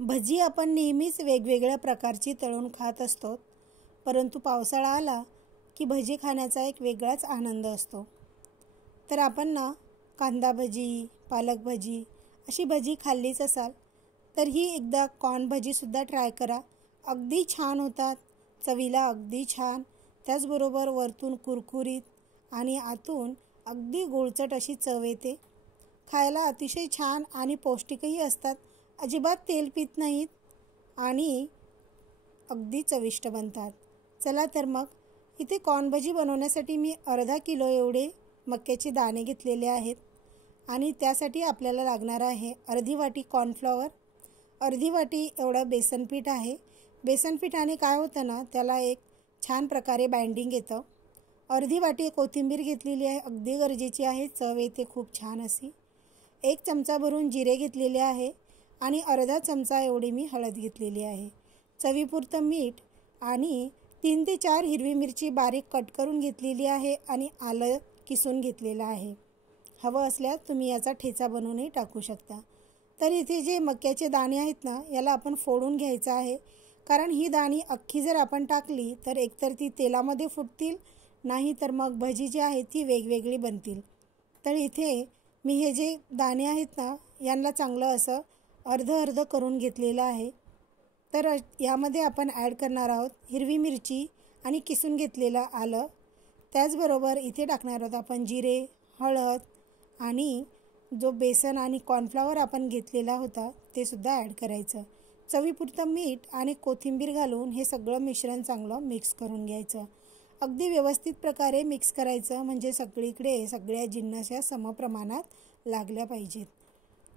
भजी आपण नेहमीच वेगवेगळ्या प्रकारची तळून खात असतो, परंतु पावसाळा आला की भजी खाण्याचा एक वेगळाच आनंद असतो। तर आपण ना कांदा भजी, पालक भजी अशी भजी खाल्लीच असाल, तर ही एकदा कॉर्न भजीसुद्धा ट्राय करा। अगदी छान होतात, चवीला अगदी छान, त्याचबरोबर वरतून कुरकुरीत आणि आतून अगदी गुळचट अशी चव येते। खायला अतिशय छान आणि पौष्टिकही असतात, अजिबात तेल पीत नाहीत आणि अगदी चविष्ट बनतात। चला तर मग इथे कॉर्न भजी बनवण्यासाठी मी अर्धा किलो एवढे मक्याचे दाणे घेतलेले आहेत आणि त्यासाठी आपल्याला लागणार आहे अर्धी वाटी कॉर्नफ्लॉवर, अर्धी वाटी एवढं बेसन पीठ आहे। बेसन पिठाने काय होतं ना, त्याला एक छान प्रकारे बाइंडिंग येतं। अर्धी वाटी कोथिंबीर घेतलेली आहे, अगदी गरजेची आहे, चव येते खूप छान अशी। एक चमचा भरून जिरे घेतलेले आहे आणि अर्धा चमचा एवढी मी हळद घेतलेली आहे। चवीपुरतं मीठ आणि 3 ते 4 हिरवी मिरची बारीक कट करून घेतलेली आहे आणि आलं किसून घेतलेलं आहे। हवं असल्यास तुम्ही याचा ठेचा बनवूनही टाकू शकता। तर इथे जे मक्याचे दाणे आहेत ना, याला आपण फोडून घ्यायचं आहे, कारण ही दाणी अख्खी जर आपण टाकली तर एकतर ती तेलामध्ये फुटतील, नाही तर मग भजी जी आहे ती वेगवेगळी बनतील। तर इथे मी हे जे दाणे आहेत ना, यांना चांगलं असं अर्ध अर्ध करून घेतलेलं आहे। तर यामध्ये आपण ॲड करणार आहोत हिरवी मिरची आणि किसून घेतलेलं आलं, त्याचबरोबर इथे टाकणार आहोत आपण जिरे, हळद आणि जो बेसन आणि कॉर्नफ्लॉवर आपण घेतलेला होता ते सुद्धा ॲड करायचं। चवीपुरतं मीठ आणि कोथिंबीर घालून हे सगळं मिश्रण चांगलं मिक्स करून घ्यायचं। अगदी व्यवस्थित प्रकारे मिक्स करायचं, म्हणजे सगळीकडे सगळ्या जिन्नस समप्रमाणात लागल्या पाहिजेत।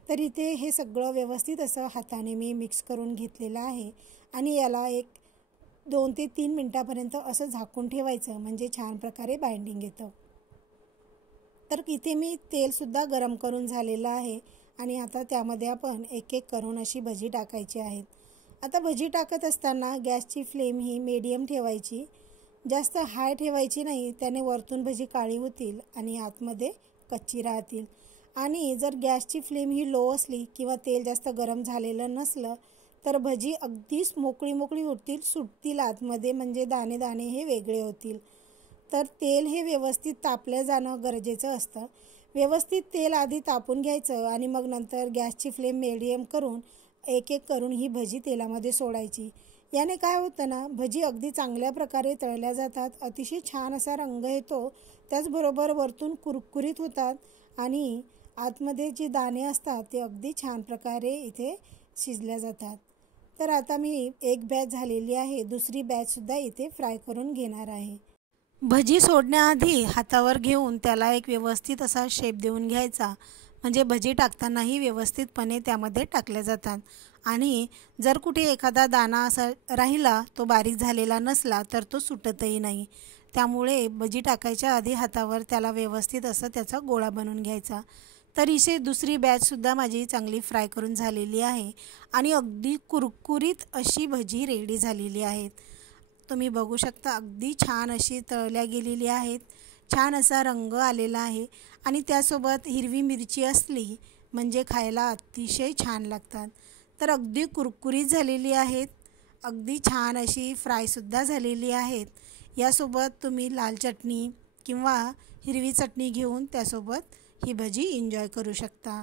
तर इथे हे सगळं व्यवस्थित असं हाताने मी मिक्स करून घेतलेलं आहे आणि याला एक 2 ते 3 मिनिटापर्यंत असं झाकून ठेवायचं, म्हणजे छान प्रकारे बाइंडिंग येतं। तर इथे मी तेलसुद्धा गरम करून झालेलं आहे आणि आता त्यामध्ये आपण एक एक करून अशी भजी टाकायची आहेत। आता भजी टाकत असताना गॅसची फ्लेम ही मीडियम ठेवायची, जास्त हाय ठेवायची नाही, त्याने वरतून भजी काळी होतील आणि आतमध्ये कच्ची राहतील। आणि जर गॅसची फ्लेम ही लो असली किंवा तेल जास्त गरम झालेलं नसलं तर भजी अगदीच मोकळी मोकळी होतील, सुटतील आतमध्ये, म्हणजे दाणे दाणे हे वेगळे होतील। तर तेल हे व्यवस्थित तापलं जाणं गरजेचं असतं। व्यवस्थित तेल आधी तापून घ्यायचं आणि मग नंतर गॅसची फ्लेम मीडियम करून एक एक करून ही भजी तेलामध्ये सोडायची। याने काय होतं ना, भजी अगदी चांगल्या प्रकारे तळल्या जातात, अतिशय छान असा रंग येतो, त्याचबरोबर वरतून कुरकुरीत होतात आणि आतमध्ये जे दाणे असतात ते अगदी छान प्रकारे इथे शिजल्या जातात। तर आता मी एक बॅच झालेली आहे, दुसरी बॅचसुद्धा इथे फ्राय करून घेणार आहे। भजी सोडण्याआधी हातावर घेऊन त्याला एक व्यवस्थित असा शेप देऊन घ्यायचा, म्हणजे भजी टाकतानाही व्यवस्थितपणे त्यामध्ये टाकल्या जातात। आणि जर कुठे एखादा दाणा असा राहिला, तो बारीक झालेला नसला तर तो सुटतही नाही। त्यामुळे भजी टाकायच्या आधी हातावर त्याला व्यवस्थित असं त्याचा गोळा बनवून घ्यायचा। तर इथे दुसरी बॅचसुद्धा माझी चांगली फ्राय करून झालेली आहे आणि अगदी कुरकुरीत अशी भजी रेडी झालेली आहेत। तुम्ही बघू शकता, अगदी छान अशी तळल्या गेलेली आहेत, छान असा रंग आलेला आहे आणि त्यासोबत हिरवी मिरची असली म्हणजे खायला अतिशय छान लागतात। तर अगदी कुरकुरीत झालेली आहेत, अगदी छान अशी फ्रायसुद्धा झालेली आहेत। यासोबत तुम्ही लाल चटणी किंवा हिरवी चटणी घेऊन त्यासोबत ही भजी एन्जॉय करू शकता।